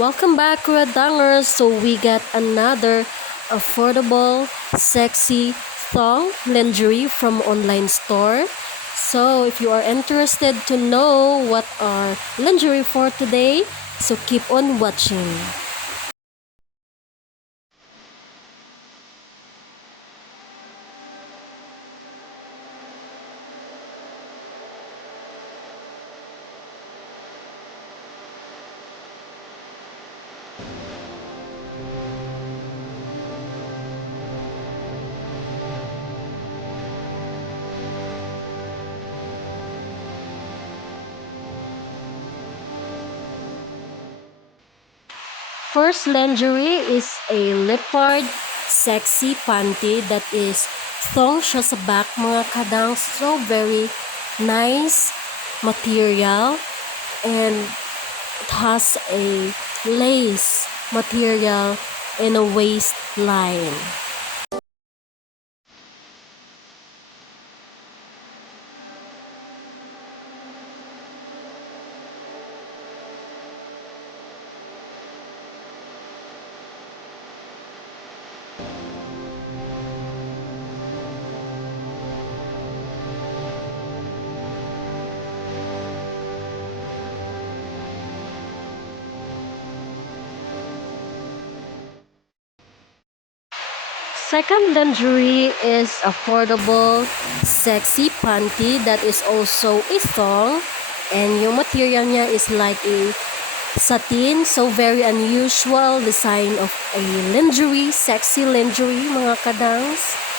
Welcome back, Kuradangerz. So we got another affordable, sexy thong lingerie from online store. So if you are interested to know what are lingerie for today, so keep on watching. First lingerie is a leopard sexy panty that is thong siya sa back mga kadang. So very nice material and it has a lace material in a waistline. Second lingerie is affordable sexy panty that is also a thong and yung material niya is like a satin, so very unusual design of a lingerie, sexy lingerie mga kadangs.